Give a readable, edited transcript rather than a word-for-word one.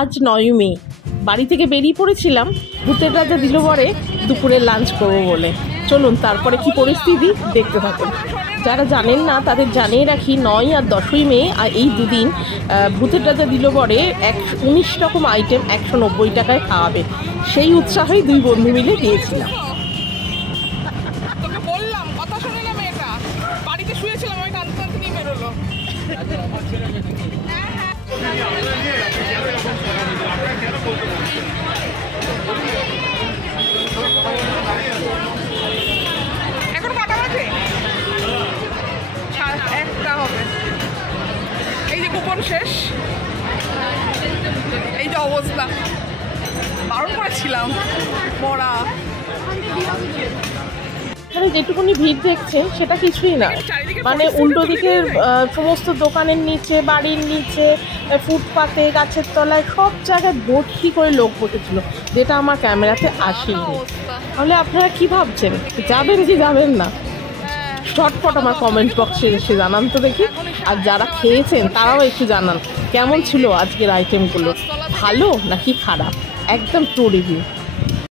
আজ 9 মে বাড়ি থেকে বেরিয়ে পড়েছিলাম ভূতের রাজা দিল বরে দুপুরে লাঞ্চ করবো বলে। চলুন তারপরে কি পরিস্থিতি দেখতে থাকুন। যারা জানেন না তাদের জানিয়ে রাখি, 9 আর 10ই মে আর এই দুদিন ভূতের রাজা দিল বরে 19 রকম আইটেম 190 টাকায় খাওয়াবে। সেই উৎসাহেই দুই বন্ধু মিলে গিয়েছিলাম। এখন কটা বাজে? 1টা হবে। এই যে কুপন শেষ, এই যে অবস্থা, বারণ করেছিলাম পড়া। মানে যেটুকুনি ভিড় দেখছেন সেটা কিছুই না, মানে উল্টো দিকের সমস্ত দোকানের নিচে, বাড়ির নিচে, ফুটপাতে, গাছের তলায় সব জায়গায় ভর্তি করে লোক বসেছিল, যেটা আমার ক্যামেরাতে আসেনি। তাহলে আপনারা কি ভাবছেন, যাবেন কি যাবেন না? শর্টফট আমার কমেন্ট বক্সে এসে জানান তো দেখি। আর যারা খেয়েছেন তারাও একটু জানান কেমন ছিল আজকের আইটেমগুলো, ভালো নাকি খারাপ, একদম ট্রু রিভিউ।